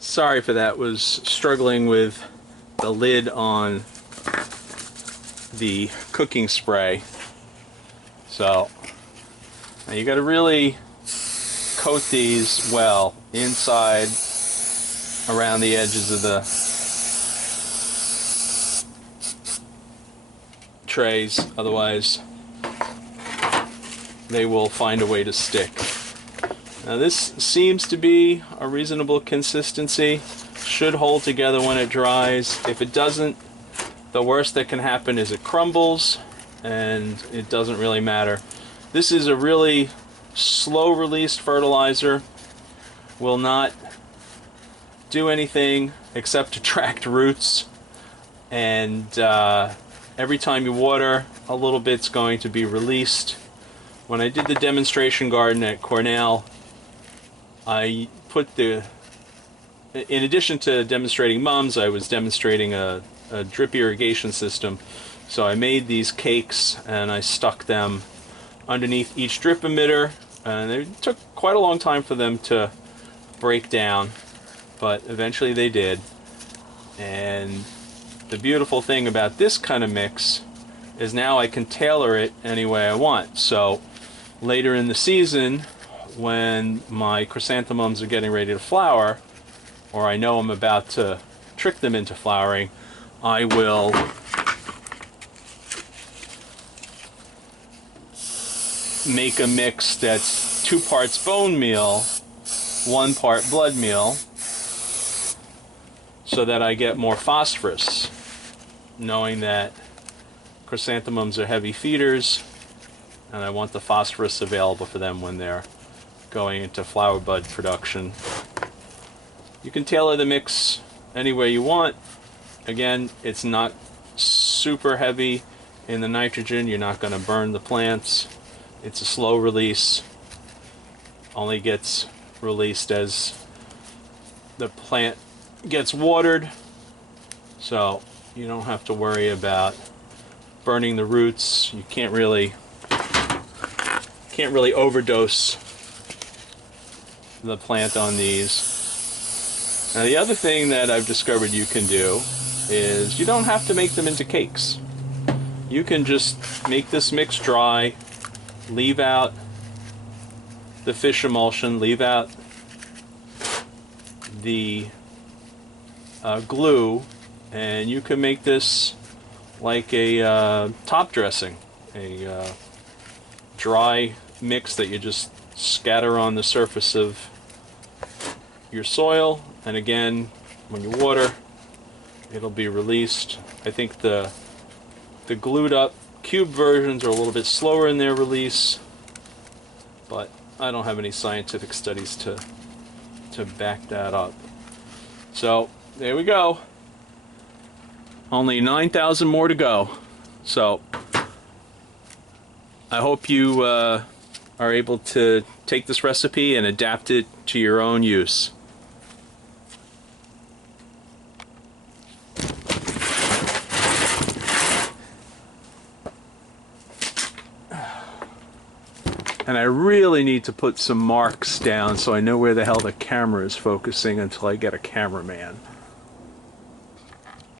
Sorry for that, was struggling with the lid on the cooking spray. So now you got to really coat these well inside around the edges of the trays, otherwise they will find a way to stick. Now this seems to be a reasonable consistency, should hold together when it dries. If it doesn't, the worst that can happen is it crumbles, and it doesn't really matter. This is a really slow release fertilizer, will not do anything except attract roots, and every time you water, a little bit's going to be released. When I did the demonstration garden at Cornell, I put in addition to demonstrating mums, I was demonstrating a drip irrigation system. So I made these cakes and I stuck them underneath each drip emitter, and it took quite a long time for them to break down, but eventually they did. And the beautiful thing about this kind of mix is now I can tailor it any way I want. So later in the season, when my chrysanthemums are getting ready to flower, or I know I'm about to trick them into flowering, I will make a mix that's 2 parts bone meal, 1 part blood meal, so that I get more phosphorus, knowing that chrysanthemums are heavy feeders and I want the phosphorus available for them when they're going into flower bud production. You can tailor the mix any way you want. Again, it's not super heavy in the nitrogen. You're not going to burn the plants. It's a slow release. Only gets released as the plant gets watered, so you don't have to worry about burning the roots. You can't really overdose the plant on these. Now the other thing that I've discovered you can do is you don't have to make them into cakes. You can just make this mix dry, leave out the fish emulsion, leave out the glue, and you can make this like a top dressing, a dry mix that you just scatter on the surface of your soil, and again, when you water, it'll be released. I think the glued up cube versions are a little bit slower in their release, but I don't have any scientific studies to back that up. So there we go. Only 9,000 more to go. So I hope you are able to take this recipe and adapt it to your own use. And I really need to put some marks down so I know where the hell the camera is focusing until I get a cameraman.